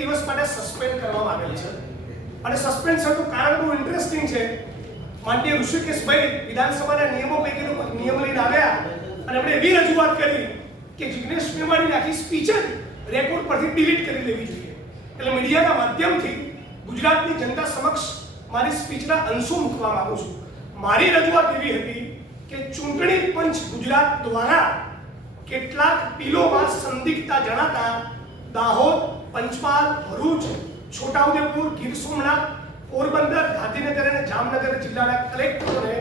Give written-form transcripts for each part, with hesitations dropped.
દિવસ માટે સસ્પેન્ડ કરવામાં આવેલ છે અને સસ્પેન્શનનું કારણ બહુ ઇન્ટરેસ્ટિંગ છે. માનનીય ઋષિકેશભાઈ વિધાનસભાના નિયમો પૈકીનો કોઈ નિયમ લઈને આવ્યા અને એમણે એવી રજૂઆત કરી કે જિગ્નેશ મેવાણીની આખી સ્પીચ જ રેકોર્ડ પરથી ડિલીટ કરી લેવી જોઈએ. એટલે મીડિયાના માધ્યમથી ગુજરાતની જનતા સમક્ષ મારી સ્પીચના અંશો મૂકવા માંગુ છું. મારી રજૂઆત એવી હતી કે ચૂંટણી પંચ ગુજરાત દ્વારા કેટલાક બિલોમાં સંદિગ્ધતા જણાતા દાહોદ, પંચમહાલ, ભરૂચ, છોટાઉદેપુર, ગીર સોમનાથ, પોરબંદર, ગાંધીનગર અને જામનગર જિલ્લાના કલેક્ટરોને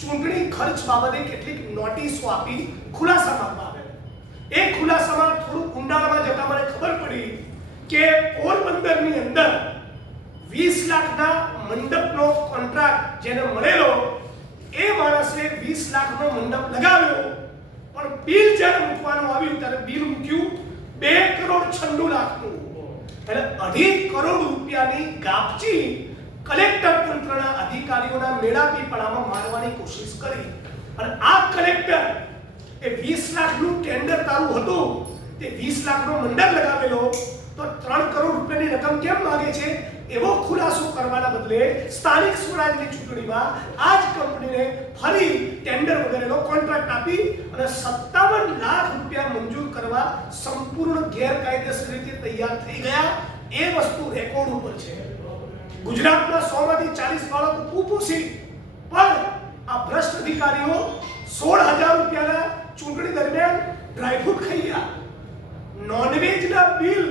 ચૂંટણી ખર્ચ બાબતે કેટલીક નોટિસો આપી ખુલાસા માંગવા આવે. એ ખુલાસામાં થોડું ઊંડાણમાં જતા મને ખબર પડી કે પોરબંદરની અંદર 20 લાખના મંડપનો કોન્ટ્રાક્ટ જેને મળેલો એ માણસે 20 લાખનો મંડપ લગાવ્યો, પણ બિલ જ્યારે મૂકવાનું આવ્યું ત્યારે બિલ મૂક્યું 2 કરોડ 96 લાખનું. એટલે 2.5 કરોડ રૂપિયાની ગાપચી કલેક્ટર તંત્રના અધિકારીઓના મેળાપીપળામાં મારવાની કોશિશ કરી. અને આ કલેક્ટર એ 20 લાખનું ટેન્ડર તારું હતું, તે 20 લાખનો મંડપ લગાવેલો તો 3 કરોડ રૂપિયાની રકમ કેમ માંગે છે એવો ખુલાસો કરવાના બદલે સ્થાનિક સ્વરાજની ચૂંટણીમાં આ જ કંપનીને ફરી ટેન્ડર વગેરેનો કોન્ટ્રાક્ટ આપી અને 57 લાખ રૂપિયા મંજૂર કરવા સંપૂર્ણ ગેરકાયદેસર રીતે તૈયાર થઈ ગયા. એ વસ્તુ રેકોર્ડ ઉપર છે. ગુજરાતમાં 100 માંથી 40 બાળકો કુપોષિત, પણ આ ભ્રષ્ટ અધિકારીઓ 16,000 રૂપિયાના ચૂંટણી દરમિયાન ડ્રાયફ્રૂટ ખાઈ ગયા. નોનવેજના બિલ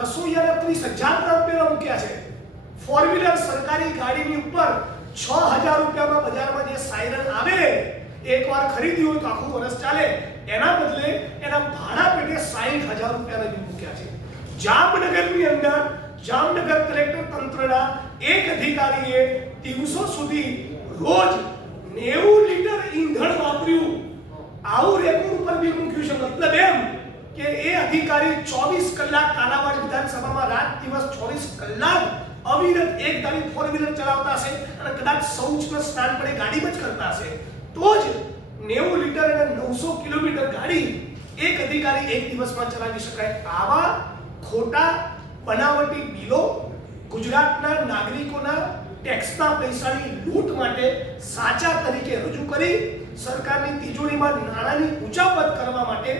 રસોઈયાના 30,000 રૂપિયા મૂક્યા છે. ફોર વ્હીલર સરકારી ગાડીની ઉપર 6,000 રૂપિયામાં બજારમાં જે સાયરન આવે એકવાર ખરીદી હોય તો આખું વર્ષ ચાલે, એના બદલે એના ભાડા પેટે 60,000 રૂપિયાના બિલ મૂક્યા છે. જામનગરની અંદર જામનગર કલેક્ટર તંત્રના એક અધિકારીએ દિવસો સુધી રોજ 90 લીટર ઈંધણ વાપર્યું. આવું રેકોર્ડ ઉપર બિલ મૂક્યું છે. મતલબ એમ કે એ અધિકારી 24 કલાક કાલાવાડ વિધાનસભામાં રાત દિવસ 24 કલાક અવિરત એક ધારી ફોર વ્હીલર ચલાવતા હશે અને કદાચ શૌચના સ્નાન પણ એ ગાડીમાં જ કરતા હશે, તો જ 90 લીટર અને 900 કિલોમીટર ગાડી એક અધિકારી એક દિવસમાં ચલાવી શકાય. આવા ખોટા બનાવટી બિલો ગુજરાતના નાગરિકોના ટેક્સના પૈસાની લૂંટ માટે સાચા તરીકે રજૂ કરી સરકારની તિજોરીમાં નાણાંની ઉચાપત કરવા માટે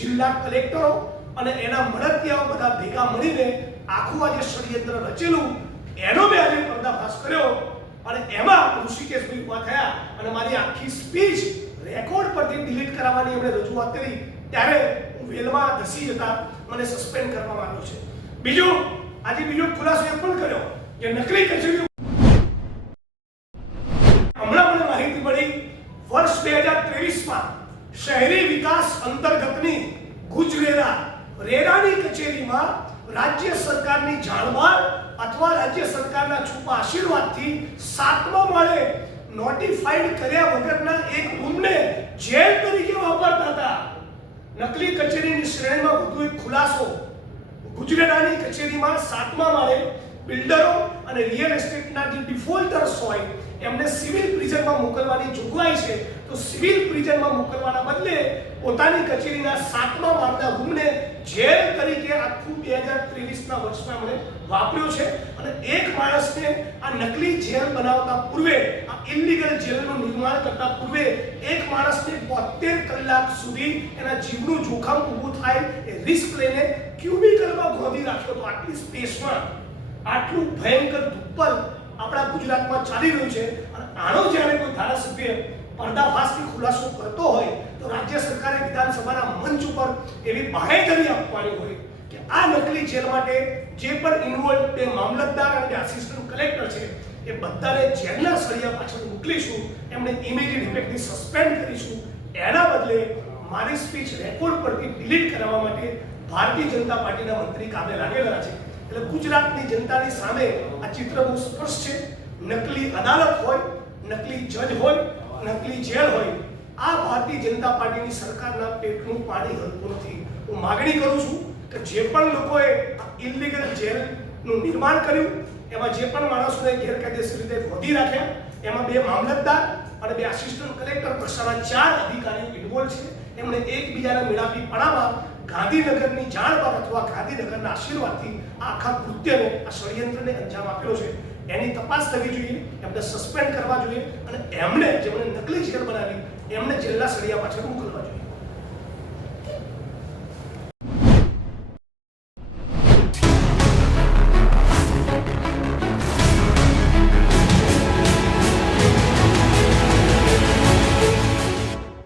જિલ્લા કલેક્ટરો અને એના મળતિયાઓ બધા ભેગા મળીને આખું આ જે ષડયંત્ર રચેલું એનો મેં આજે પર્દાફાશ કર્યો. અને એમાં ઋષિકેશભાઈ ઉભા થયા અને મારી આખી સ્પીચ રેકોર્ડ પરથી ડિલીટ કરાવવાની એમણે રજૂઆત કરી ત્યારે હું વેલમાં ધસી જતા મને સસ્પેન્ડ કરવામાં આવ્યો છે. બીજું આજે બીજો ખુલાસો એ પણ કર્યો કે નકલી કચેરીઓ હમણાં મને માહિતી મળી વર્ષ 2023માં શહેરી વિકાસ અંતર્ગતની રેરાની કચેરીમાં રાજ્ય સરકારની જાણબાર અથવા રાજ્ય સરકારના છુપા આશીર્વાદથી 7મા માળે નોટિફાઈડ કર્યા વગરના એક રૂમને જેલ તરીકે વાપરતા હતા. નકલી કચેરીની શ્રેણીમાં વધુ એક ખુલાસો. ગુજરાતની કચેરીમાં 7મા માળે બિલ્ડરો અને રિયલ એસ્ટેટના જે ડિફોલ્ટર્સ હોય એમને સિવિલ પ્રિઝનમાં મોકલવાની જોગવાઈ છે, તો સિવિલ પ્રિઝનમાં મોકલવાના બદલે પોતાની કચેરીના 7મા માળના રૂમને જેલ તરીકે આખું 2023ના વર્ષમાં એમણે વાપર્યો છે. અને એક માણસને આ નકલી જેલ બનાવતા પૂર્વે, આ ઇલીગલ જેલનું નિર્માણ કરતા પૂર્વે એક માણસને 72 કલાક સુધી એના જીવનું જોખમ ઊભું થાય એ રિસ્ક લઈને ક્યુબિકલમાં ગોંધી રાખ્યો હતો. આટલી સ્પેસમાં આટલું ભયંકર દુપ્પલ આપણા ગુજરાતમાં ચાલી રહ્યું છે. અને આનો જ્યારે કોઈ ધારાસભ્ય પર્દાફાશથી ખુલાસો કરતો હોય તો રાજ્ય સરકારે વિધાનસભાના મંચ ઉપર એવી બાહેધરી આપવાની હોય કે આ નકલી જેલ માટે જે પણ ઇન્વોલ્વ બે મામલતદાર અને આસિસ્ટન્ટ કલેક્ટર છે એ બધાને જેલના સળિયા પાછળ મોકલીશું, એમને ઇમિડિયેટ ઇફેક્ટથી સસ્પેન્ડ કરીશું. એના બદલે મારી સ્પીચ રેકોર્ડ પરથી ડિલીટ કરવા માટે ભારતીય જનતા પાર્ટીના મંત્રી કામે લાગેલા છે. એટલે ગુજરાતની જનતાની સામે આ ચિત્ર બહુ સ્પષ્ટ છે. નકલી અદાલત હોય, નકલી જજ હોય, નકલી જેલ હોય, આ ભારતીય જનતા પાર્ટીની સરકારના પેટનું પાણી હલતું નથી. હું માગણી કરું છું કે જે પણ લોકોએ ઇલીગલ જેલનું નિર્માણ કર્યું, એમાં જે પણ માણસોને ગેરકાયદેસર રીતે ગોંધી રાખ્યા, એમાં બે મામલતદાર અને 2 આસિસ્ટન્ટ કલેક્ટર કક્ષાના 4 અધિકારીઓ ઇન્વોલ્વ છે. એમણે એકબીજાના મેળાપીપણામાં ગાંધીનગરની જાણ બાદ અથવા ગાંધીનગરના આશીર્વાદથી આ આખા કૃત્યને, આ ષડયંત્રને અંજામ આપેલો છે. એની તપાસ થવી જોઈએ, એમને સસ્પેન્ડ કરવા જોઈએ અને એમણે જેમણે નકલી જેલ બનાવી એમને જેલના સળિયા પાછળ મોકલવા જોઈએ.